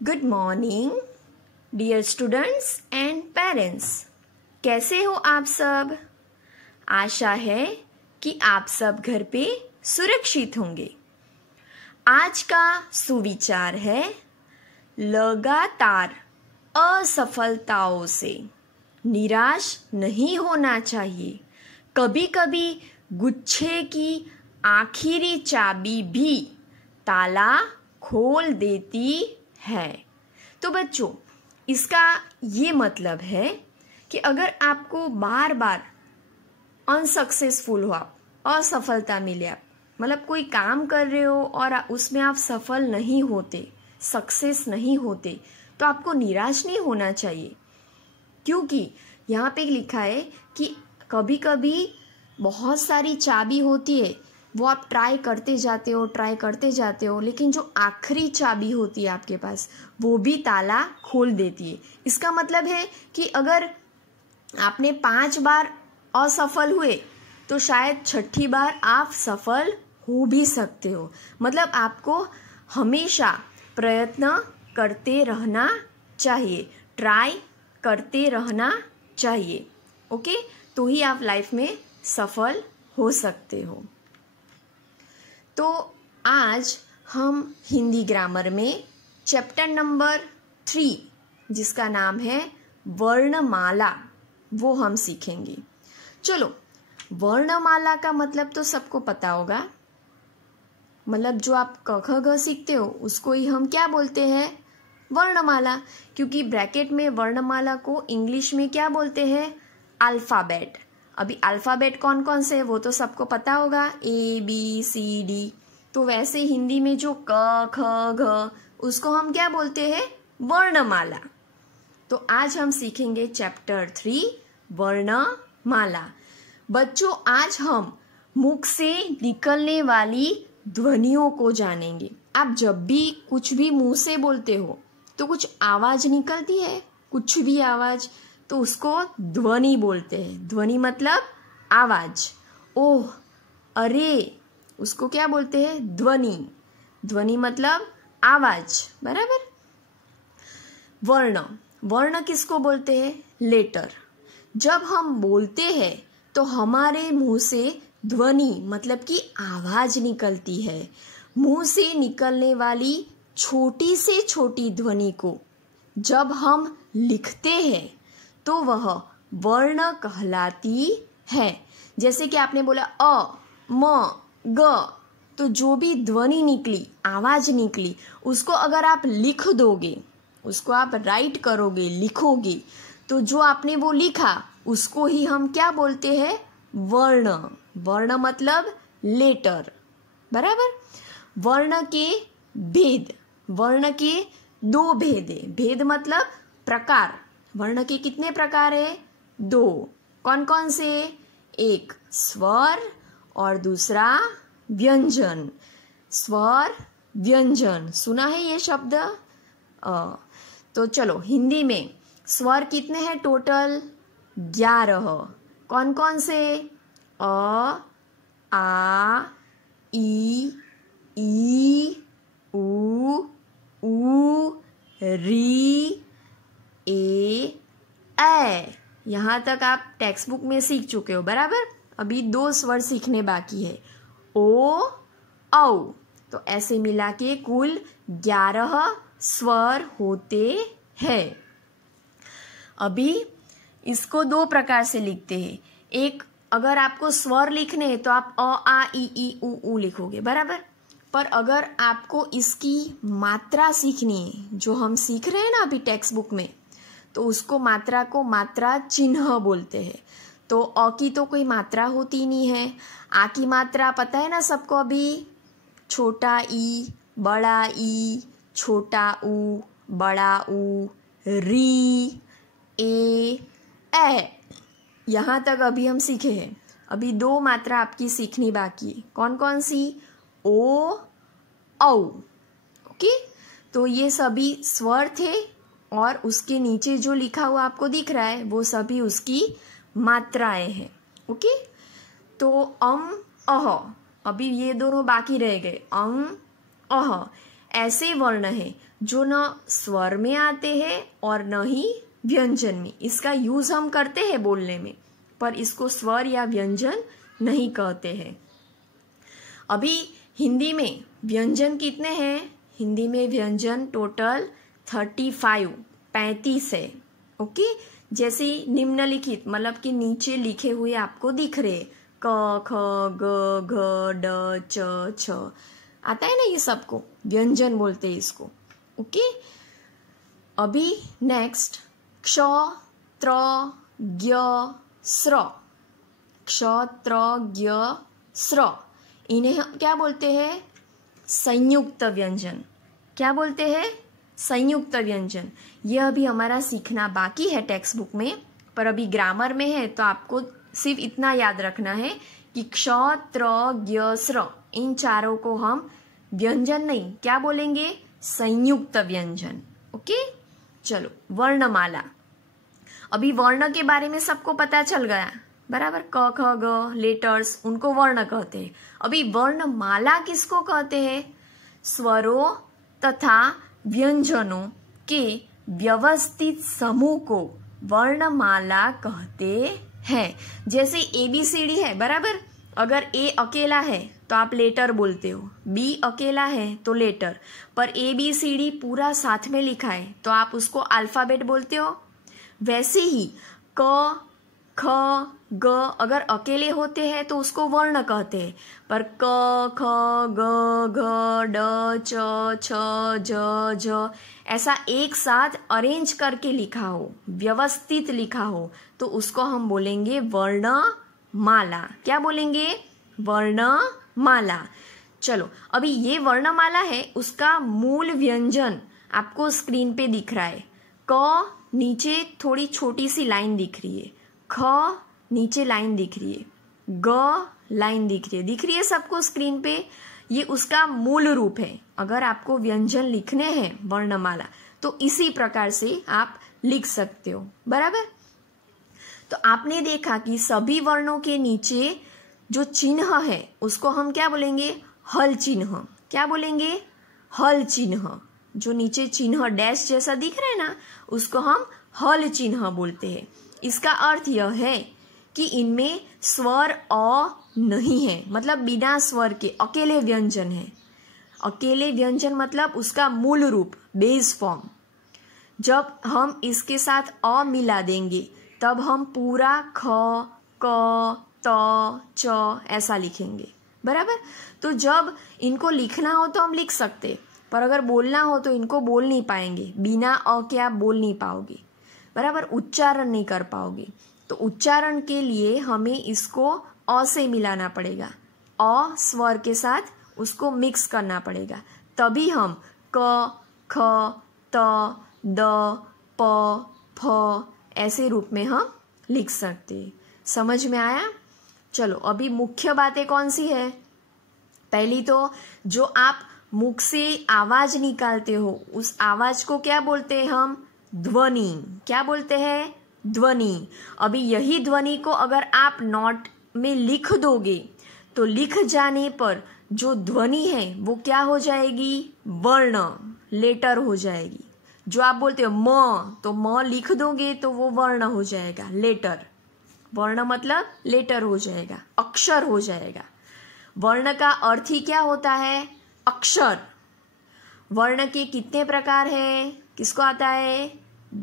Good morning dear students and parents. कैसे हो आप सब? आशा है कि आप सब घर पे सुरक्षित होंगे। आज का सुविचार है, लगातार असफलताओं से निराश नहीं होना चाहिए। कभी कभी गुच्छे की आखिरी चाबी भी ताला खोल देती है। तो बच्चों, इसका ये मतलब है कि अगर आपको बार बार अनसक्सेसफुल हो, आप असफलता मिले, आप मतलब कोई काम कर रहे हो और उसमें आप सफल नहीं होते, सक्सेस नहीं होते, तो आपको निराश नहीं होना चाहिए। क्योंकि यहाँ पे लिखा है कि कभी कभी बहुत सारी चाबी होती है, वो आप ट्राई करते जाते हो, लेकिन जो आखिरी चाबी होती है आपके पास, वो भी ताला खोल देती है। इसका मतलब है कि अगर आपने 5 बार असफल हुए तो शायद 6ठी बार आप सफल हो भी सकते हो। मतलब आपको हमेशा प्रयत्न करते रहना चाहिए, ट्राई करते रहना चाहिए। ओके, तो ही आप लाइफ में सफल हो सकते हो। तो आज हम हिंदी ग्रामर में चैप्टर नंबर 3, जिसका नाम है वर्णमाला, वो हम सीखेंगे। चलो, वर्णमाला का मतलब तो सबको पता होगा। मतलब जो आप क ख ग सीखते हो उसको ही हम क्या बोलते हैं? वर्णमाला। क्योंकि ब्रैकेट में वर्णमाला को इंग्लिश में क्या बोलते हैं? अल्फाबेट। अभी अल्फाबेट कौन कौन से है वो तो सबको पता होगा, ABCD। तो वैसे हिंदी में जो क ख घ, उसको हम क्या बोलते हैं? वर्णमाला। तो आज हम सीखेंगे चैप्टर 3 वर्णमाला। बच्चों, आज हम मुख से निकलने वाली ध्वनियों को जानेंगे। आप जब भी कुछ भी मुंह से बोलते हो तो कुछ आवाज निकलती है, कुछ भी आवाज, तो उसको ध्वनि बोलते हैं। ध्वनि मतलब आवाज। ओह, अरे, उसको क्या बोलते हैं? ध्वनि। ध्वनि मतलब आवाज, बराबर। वर्ण, वर्ण किसको बोलते हैं? लेटर। जब हम बोलते हैं तो हमारे मुंह से ध्वनि मतलब कि आवाज निकलती है। मुंह से निकलने वाली छोटी से छोटी ध्वनि को जब हम लिखते हैं तो वह वर्ण कहलाती है। जैसे कि आपने बोला अ, म, ग, तो जो भी ध्वनि निकली, आवाज निकली, उसको अगर आप लिख दोगे, उसको आप राइट करोगे, लिखोगे, तो जो आपने वो लिखा उसको ही हम क्या बोलते हैं? वर्ण। वर्ण मतलब लेटर, बराबर। वर्ण के भेद, वर्ण के 2 भेद है। भेद मतलब प्रकार। वर्ण के कितने प्रकार है? 2। कौन कौन से? एक स्वर और दूसरा व्यंजन। स्वर, व्यंजन, सुना है ये शब्द? तो चलो, हिंदी में स्वर कितने हैं टोटल? 11। कौन कौन से? अ, आ, ई, उ, री, ए, ऐ। यहाँ तक आप टेक्स्ट बुक में सीख चुके हो, बराबर। अभी 2 स्वर सीखने बाकी है, ओ, औ। तो ऐसे मिला के कुल 11 स्वर होते हैं। अभी इसको 2 प्रकार से लिखते हैं। एक, अगर आपको स्वर लिखने हैं तो आप अ, आ, ई, उ लिखोगे, बराबर। पर अगर आपको इसकी मात्रा सीखनी है, जो हम सीख रहे हैं ना अभी टेक्स्ट बुक में, तो उसको मात्रा को मात्रा चिन्ह बोलते हैं। तो अ की तो कोई मात्रा होती नहीं है। आ की मात्रा पता है ना सबको? अभी छोटा ई, बड़ा ई, छोटा उ, बड़ा उ, री, ए, ऐ। यहाँ तक अभी हम सीखे हैं। अभी 2 मात्रा आपकी सीखनी बाकी है। कौन कौन सी? ओ, औ। ओके, तो ये सभी स्वर थे और उसके नीचे जो लिखा हुआ आपको दिख रहा है वो सभी उसकी मात्राएं हैं। ओके, तो अम, अह, अभी ये दोनों बाकी रह गए, अम, अह। ऐसे वर्ण हैं जो न स्वर में आते हैं और न ही व्यंजन में। इसका यूज हम करते हैं बोलने में, पर इसको स्वर या व्यंजन नहीं कहते हैं। अभी हिंदी में व्यंजन कितने हैं? हिंदी में व्यंजन टोटल 35 है। ओके, जैसे निम्नलिखित मतलब कि नीचे लिखे हुए आपको दिख रहे, क ख ग घ ड च छ, आता है ना, ये सबको व्यंजन बोलते हैं इसको। ओके, अभी नेक्स्ट क्ष त्र ज्ञ स्र, क्ष त्र ज्ञ स्र, इन्हें हम क्या बोलते हैं? संयुक्त व्यंजन। क्या बोलते हैं? संयुक्त व्यंजन। यह अभी हमारा सीखना बाकी है टेक्स्ट बुक में, पर अभी ग्रामर में है, तो आपको सिर्फ इतना याद रखना है कि क्ष त्र ज्ञ स्र, इन चारों को हम व्यंजन नहीं क्या बोलेंगे? संयुक्त व्यंजन। ओके, चलो वर्णमाला। अभी वर्ण के बारे में सबको पता चल गया, बराबर। क ख ग लेटर्स, उनको वर्ण कहते हैं। अभी वर्णमाला किसको कहते हैं? स्वरों तथा व्यंजनों के व्यवस्थित समूह को वर्णमाला कहते हैं। जैसे ABCD है, बराबर। अगर A अकेला है तो आप लेटर बोलते हो, B अकेला है तो लेटर, पर ABCD पूरा साथ में लिखा है तो आप उसको अल्फाबेट बोलते हो। वैसे ही क ख ग अगर अकेले होते हैं तो उसको वर्ण कहते हैं, पर क ख ग घ ड च छ ज झ ऐसा एक साथ अरेंज करके लिखा हो, व्यवस्थित लिखा हो, तो उसको हम बोलेंगे वर्णमाला। क्या बोलेंगे? वर्णमाला। चलो, अभी ये वर्णमाला है, उसका मूल व्यंजन आपको स्क्रीन पे दिख रहा है। क नीचे थोड़ी छोटी सी लाइन दिख रही है, ख नीचे लाइन दिख रही है, ग लाइन दिख रही है सबको स्क्रीन पे। ये उसका मूल रूप है। अगर आपको व्यंजन लिखने हैं वर्णमाला तो इसी प्रकार से आप लिख सकते हो, बराबर। तो आपने देखा कि सभी वर्णों के नीचे जो चिन्ह है उसको हम क्या बोलेंगे? हल चिन्ह। क्या बोलेंगे? हल चिन्ह। जो नीचे चिन्ह डैश जैसा दिख रहा है ना, उसको हम हल चिन्ह बोलते हैं। इसका अर्थ यह है कि इनमें स्वर अ नहीं है, मतलब बिना स्वर के अकेले व्यंजन है। अकेले व्यंजन मतलब उसका मूल रूप, बेस फॉर्म। जब हम इसके साथ अ मिला देंगे तब हम पूरा ख क त च ऐसा लिखेंगे, बराबर। तो जब इनको लिखना हो तो हम लिख सकते, पर अगर बोलना हो तो इनको बोल नहीं पाएंगे। बिना अ के आप बोल नहीं पाओगे, बराबर, उच्चारण नहीं कर पाओगे। तो उच्चारण के लिए हमें इसको अ से मिलाना पड़ेगा, अ स्वर के साथ उसको मिक्स करना पड़ेगा, तभी हम क ख त द प फ ऐसे रूप में हम लिख सकते। समझ में आया? चलो, अभी मुख्य बातें कौन सी है? पहली तो जो आप मुख से आवाज निकालते हो उस आवाज को क्या बोलते हैं हम? ध्वनि। क्या बोलते हैं? ध्वनि। अभी यही ध्वनि को अगर आप नोट में लिख दोगे तो लिख जाने पर जो ध्वनि है वो क्या हो जाएगी? वर्ण, लेटर हो जाएगी। जो आप बोलते हो म, तो म लिख दोगे तो वो वर्ण हो जाएगा, लेटर। वर्ण मतलब लेटर हो जाएगा, अक्षर हो जाएगा। वर्ण का अर्थ ही क्या होता है? अक्षर। वर्ण के कितने प्रकार है? किसको आता है?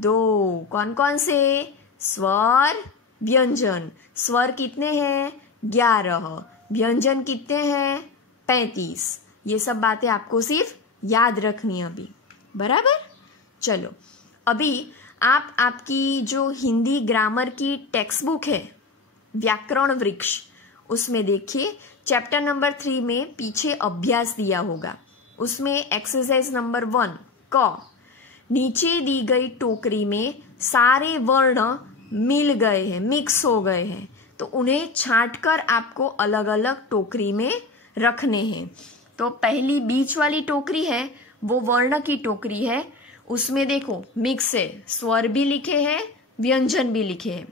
2। कौन कौन से? स्वर, व्यंजन। स्वर कितने हैं? 11। व्यंजन कितने हैं? 35। ये सब बातें आपको सिर्फ याद रखनी है अभी, बराबर। चलो, अभी आप आपकी जो हिंदी ग्रामर की टेक्स्ट बुक है व्याकरण वृक्ष, उसमें देखिए चैप्टर नंबर 3 में पीछे अभ्यास दिया होगा। उसमें एक्सरसाइज नंबर 1 क, नीचे दी गई टोकरी में सारे वर्ण मिल गए हैं, मिक्स हो गए हैं, तो उन्हें छांटकर आपको अलग अलग टोकरी में रखने हैं। तो पहली बीच वाली टोकरी है वो वर्ण की टोकरी है, उसमें देखो मिक्स है, स्वर भी लिखे हैं, व्यंजन भी लिखे हैं।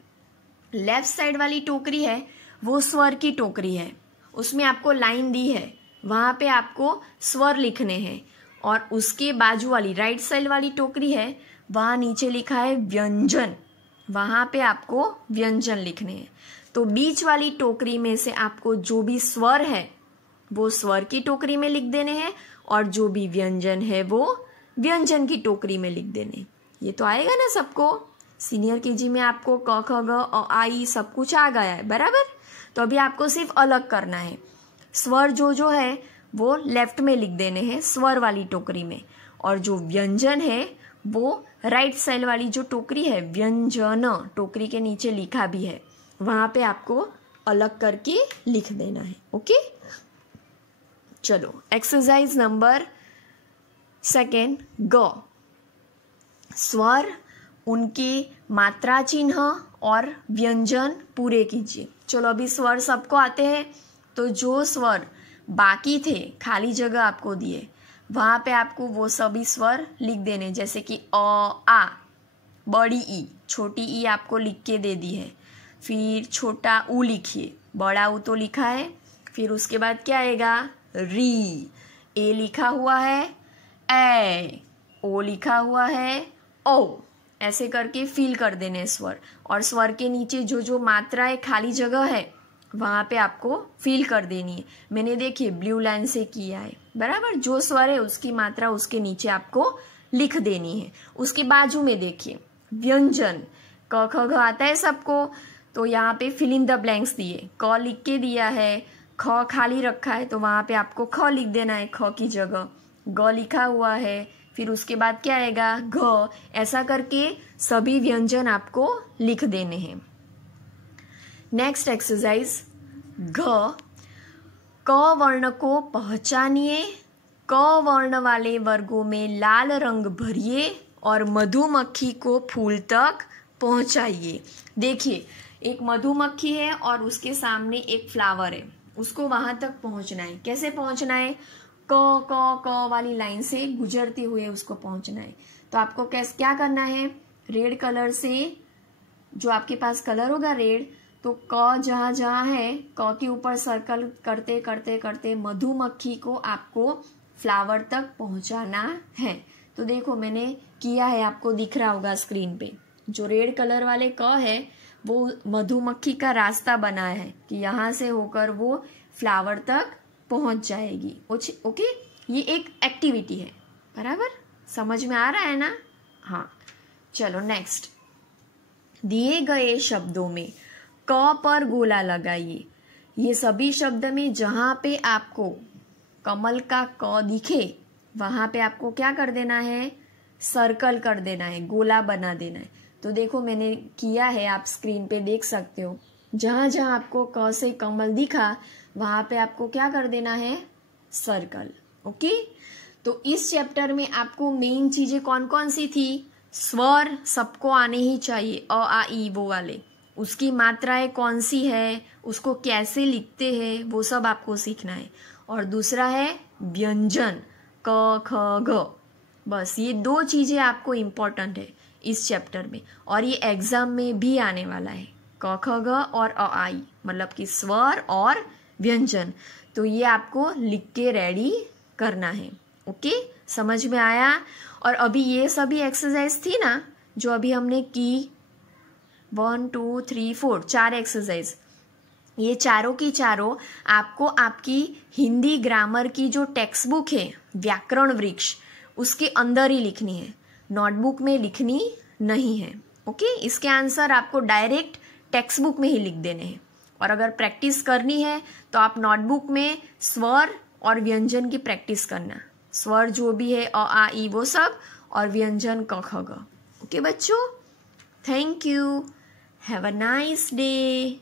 लेफ्ट साइड वाली टोकरी है वो स्वर की टोकरी है, उसमें आपको लाइन दी है, वहां पे आपको स्वर लिखने हैं। और उसके बाजू वाली राइट साइड वाली टोकरी है, वहाँ नीचे लिखा है व्यंजन, वहाँ पे आपको व्यंजन लिखने हैं। तो बीच वाली टोकरी में से आपको जो भी स्वर है वो स्वर की टोकरी में लिख देने हैं, और जो भी व्यंजन है वो व्यंजन की टोकरी में लिख देने। ये तो आएगा ना सबको। सीनियर केजी में आपको क ख ग अ आ ई सब कुछ आ गया है, बराबर। तो अभी आपको सिर्फ अलग करना है। स्वर जो है वो लेफ्ट में लिख देने हैं स्वर वाली टोकरी में, और जो व्यंजन है वो राइट साइड वाली जो टोकरी है व्यंजन, टोकरी के नीचे लिखा भी है, वहां पे आपको अलग करके लिख देना है। ओके, चलो एक्सरसाइज नंबर 2 ग। स्वर, उनके मात्रा चिन्ह और व्यंजन पूरे कीजिए। चलो अभी स्वर सबको आते हैं, तो जो स्वर बाकी थे खाली जगह आपको दिए, वहां पे आपको वो सभी स्वर लिख देने, जैसे कि अ आ, बड़ी ई, छोटी ई आपको लिख के दे दी है। फिर छोटा ऊ लिखिए, बड़ा ऊ तो लिखा है। फिर उसके बाद क्या आएगा, री, ए लिखा हुआ है, ए, ओ लिखा हुआ है, ओ, ऐसे करके फिल कर देने स्वर। और स्वर के नीचे जो जो मात्रा है खाली जगह है वहाँ पे आपको फिल कर देनी है। मैंने देखिए ब्लू लाइन से किया है, बराबर। जो स्वर है उसकी मात्रा उसके नीचे आपको लिख देनी है। उसके बाजू में देखिए व्यंजन, क ख ग आता है सबको, तो यहाँ पे फिल इन द ब्लैंक्स दिए, क लिख के दिया है, ख खाली रखा है तो वहाँ पे आपको ख लिख देना है ख की जगह, ग लिखा हुआ है। फिर उसके बाद क्या आएगा, घ। ऐसा करके सभी व्यंजन आपको लिख देने हैं। नेक्स्ट एक्सरसाइज घ। क वर्ण को पहचानिए, क वर्ण वाले वर्गों में लाल रंग भरिए और मधुमक्खी को फूल तक पहुंचाइए। देखिए एक मधुमक्खी है और उसके सामने एक फ्लावर है, उसको वहां तक पहुंचना है। कैसे पहुंचना है, क वाली लाइन से गुजरते हुए उसको पहुंचना है। तो आपको क्या करना है, रेड कलर से, जो आपके पास कलर होगा रेड, तो क जहां जहां है क के ऊपर सर्कल करते करते करते मधुमक्खी को आपको फ्लावर तक पहुंचाना है। तो देखो मैंने किया है, आपको दिख रहा होगा स्क्रीन पे। जो रेड कलर वाले क है वो मधुमक्खी का रास्ता बनाया है कि यहाँ से होकर वो फ्लावर तक पहुंच जाएगी। ओके, ये एक एक्टिविटी है, बराबर। समझ में आ रहा है ना? हाँ, चलो नेक्स्ट। दिए गए शब्दों में क पर गोला लगाइए। ये सभी शब्द में जहां पे आपको कमल का क दिखे वहां पे आपको क्या कर देना है, सर्कल कर देना है, गोला बना देना है। तो देखो मैंने किया है, आप स्क्रीन पे देख सकते हो। जहां जहां आपको क से कमल दिखा वहां पे आपको क्या कर देना है, सर्कल। ओके, तो इस चैप्टर में आपको मेन चीजें कौन कौन सी थी, स्वर सबको आने ही चाहिए, अ आ ई वो वाले, उसकी मात्राएं कौन सी है, उसको कैसे लिखते हैं, वो सब आपको सीखना है। और दूसरा है व्यंजन, क ख ग। बस ये 2 चीजें आपको इम्पोर्टेंट है इस चैप्टर में, और ये एग्जाम में भी आने वाला है, क ख ग और अ आ ई, मतलब कि स्वर और व्यंजन। तो ये आपको लिख के रेडी करना है। ओके, समझ में आया? और अभी ये सभी एक्सरसाइज थी ना जो अभी हमने की, 1 2 3 4 4 एक्सरसाइज, ये चारों की चारों आपको आपकी हिंदी ग्रामर की जो टेक्स्ट बुक है व्याकरण वृक्ष, उसके अंदर ही लिखनी है, नोटबुक में लिखनी नहीं है। ओके, इसके आंसर आपको डायरेक्ट टेक्स्ट बुक में ही लिख देने हैं। और अगर प्रैक्टिस करनी है तो आप नोटबुक में स्वर और व्यंजन की प्रैक्टिस करना, स्वर जो भी है अ आ ई वो सब, और व्यंजन क ख ग। ओके बच्चों, thank you, have a nice day.